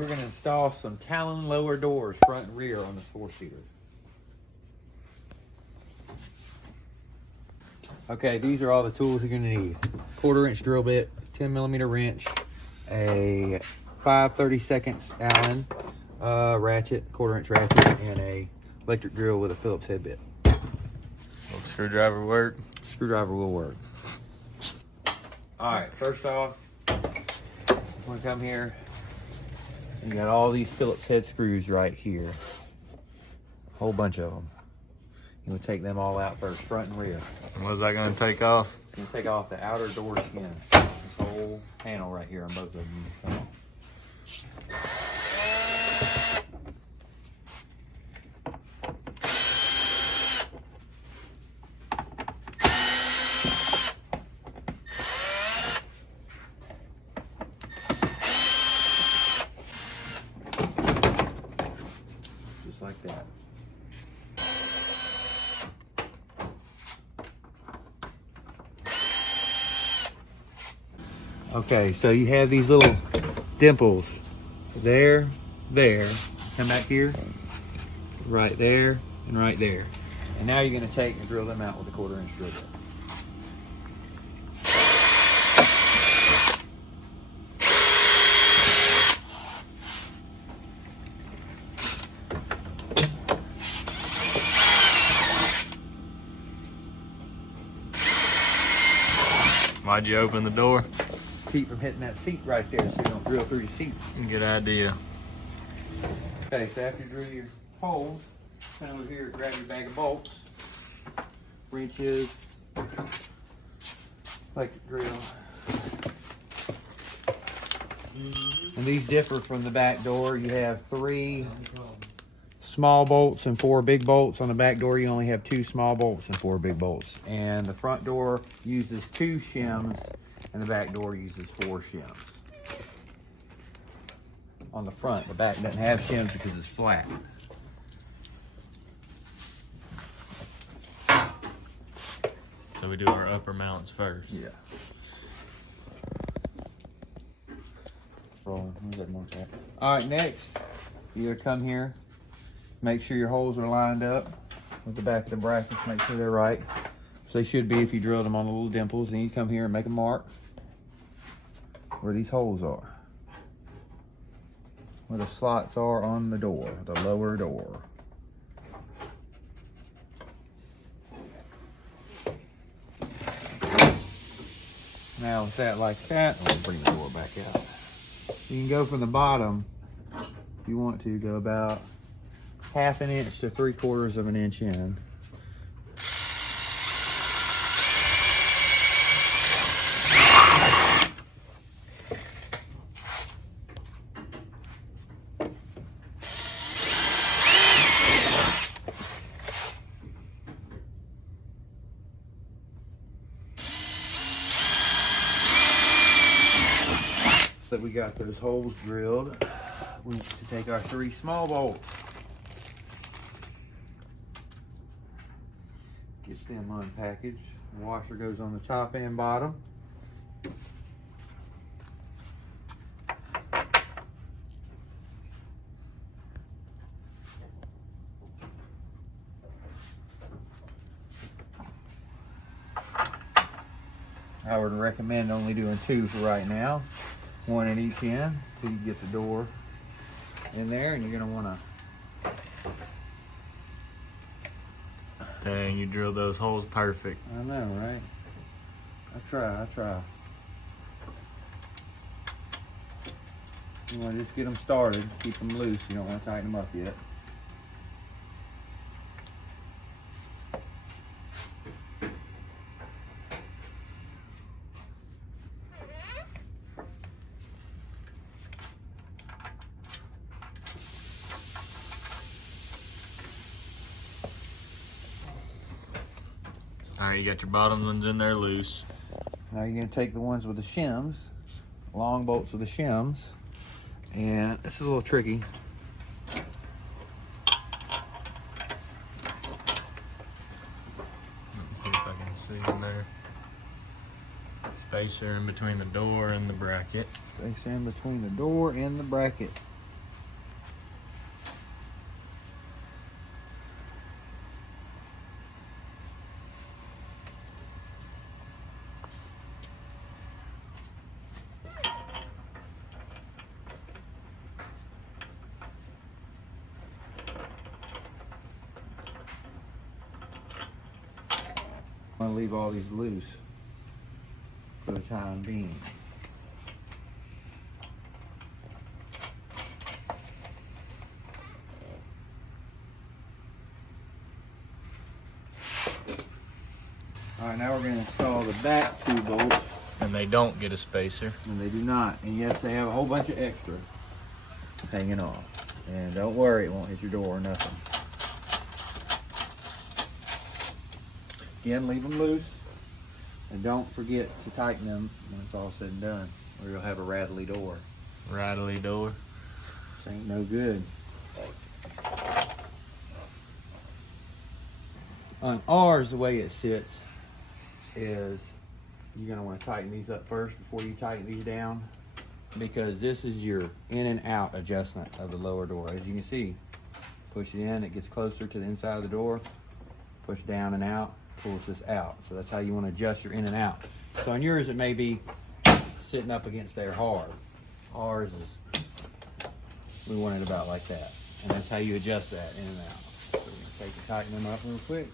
we're going to install some Talon lower doors, front and rear, on this four-seater. Okay, these are all the tools you're going to need. 1/4-inch drill bit, 10mm wrench, a 5/32 Allen ratchet, 1/4-inch ratchet, and a electric drill with a Phillips head bit. Will screwdriver work? Screwdriver will work. All right, first off, I'm going to come here. You got all these Phillips head screws right here. A whole bunch of them. You will take them all out first, front and rear. And what is that going to take off? It's going to take off the outer door skin. This whole panel right here on both of them. Just like that. Okay, so you have these little dimples. There, there. Come back here. Right there, and right there. And now you're going to take and drill them out with a 1/4-inch drill bit. Why'd you open the door? Keep from hitting that seat right there so you don't drill through the seat. Good idea. Okay, so after you drill your holes, come over here, grab your bag of bolts, wrenches, electric drill. And these differ from the back door. You have 3 small bolts and 4 big bolts. On the back door, you only have 2 small bolts and 4 big bolts. And the front door uses 2 shims, and the back door uses 4 shims. On the front, the back doesn't have shims because it's flat. So we do our upper mounts first. Yeah. Roll. Where's that more tap? All right, next, you gotta come here. Make sure your holes are lined up with the back of the brackets. Make sure they're right. So they should be if you drilled them on the little dimples. Then you come here and make a mark where these holes are. Where the slots are on the door, the lower door. Now with that like that, I'm gonna bring the door back out. You can go from the bottom, if you want to, go about 1/2 inch to 3/4 of an inch in. So we got those holes drilled. We need to take our 3 small bolts. Get them unpackaged. The washer goes on the top and bottom. I would recommend only doing 2 for right now. 1 at each end till you get the door in there, and you're gonna wanna. Dang, you drilled those holes perfect. I know, right? I try. You wanna just get them started, keep them loose. You don't wanna tighten them up yet. All right, you got your bottom ones in there loose. Now you're gonna take the ones with the shims, long bolts with the shims, and this is a little tricky. Let's see if I can see in there. Spacer in between the door and the bracket. Spacer in between the door and the bracket. I'm gonna leave all these loose for the time being. All right, now we're gonna install the back 2 bolts. And they don't get a spacer. And they do not. And yes, they have a whole bunch of extra hanging off. And don't worry, it won't hit your door or nothing. Again, leave them loose. And don't forget to tighten them when it's all said and done, or you'll have a rattly door. Rattly door. This ain't no good. On ours, the way it sits is you're gonna want to tighten these up first before you tighten these down, because this is your in and out adjustment of the lower door. As you can see, push it in, it gets closer to the inside of the door, push down and out, pulls this out. So that's how you want to adjust your in and out. So on yours, it may be sitting up against there hard. Ours is, we want it about like that. And that's how you adjust that in and out. So we're gonna take and tighten them up real quick.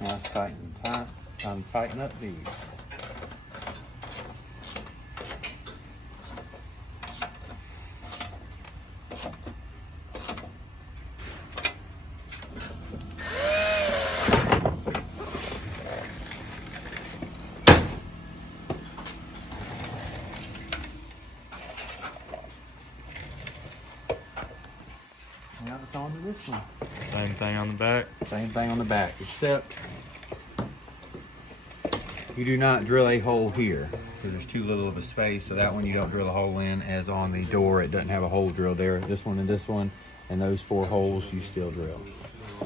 Now it's tighten up these. Now it's on to this one. Same thing on the back. Same thing on the back, except you do not drill a hole here because there's too little of a space. So that one you don't drill a hole in, as on the door it doesn't have a hole drilled there. This one and those 4 holes you still drill.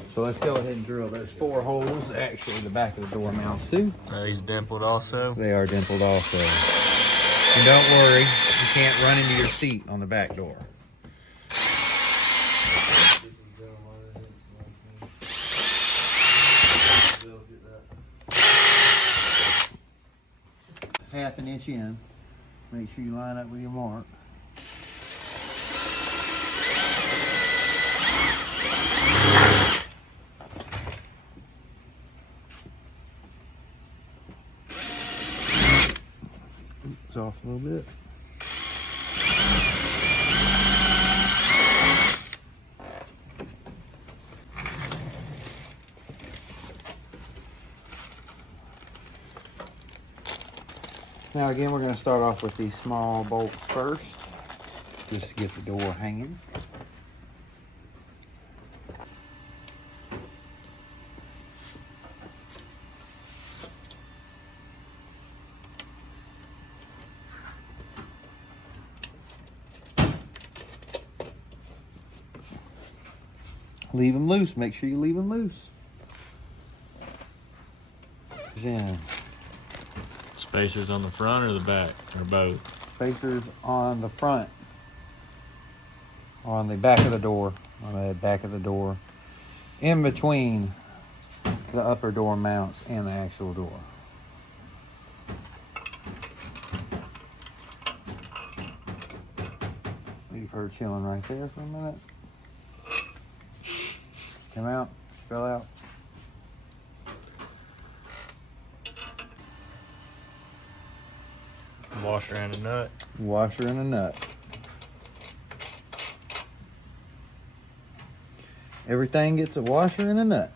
So let's go ahead and drill those 4 holes. Actually, the back of the door mounts too. Are these dimpled also? They are dimpled also. And don't worry, you can't run into your seat on the back door. Half an inch in. Make sure you line up with your mark. It's off a little bit. Now again, we're going to start off with these small bolts first, just to get the door hanging. Leave them loose. Make sure you leave them loose. Then Spacers on the front or the back, or both? spacers on the front, on the back of the door, in between the upper door mounts and the actual door. Leave her chilling right there for a minute. Come out, fell out. Washer and a nut. Washer and a nut. Everything gets a washer and a nut.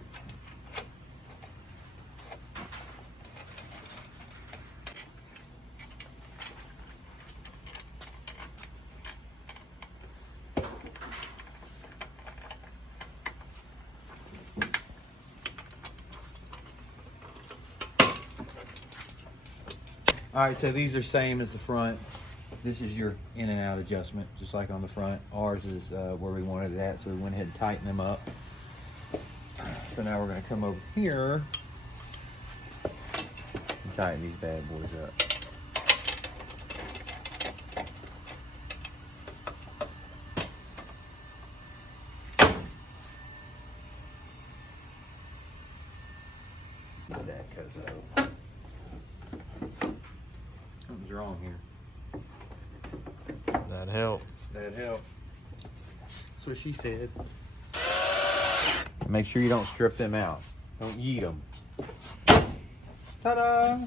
All right, so these are same as the front. This is your in and out adjustment, just like on the front. Ours is where we wanted it at, so we went ahead and tightened them up. So now we're gonna come over here and tighten these bad boys up. Is that because something's wrong here? That helped. That'd help. That's what she said. Make sure you don't strip them out. Don't yeet them. Ta-da!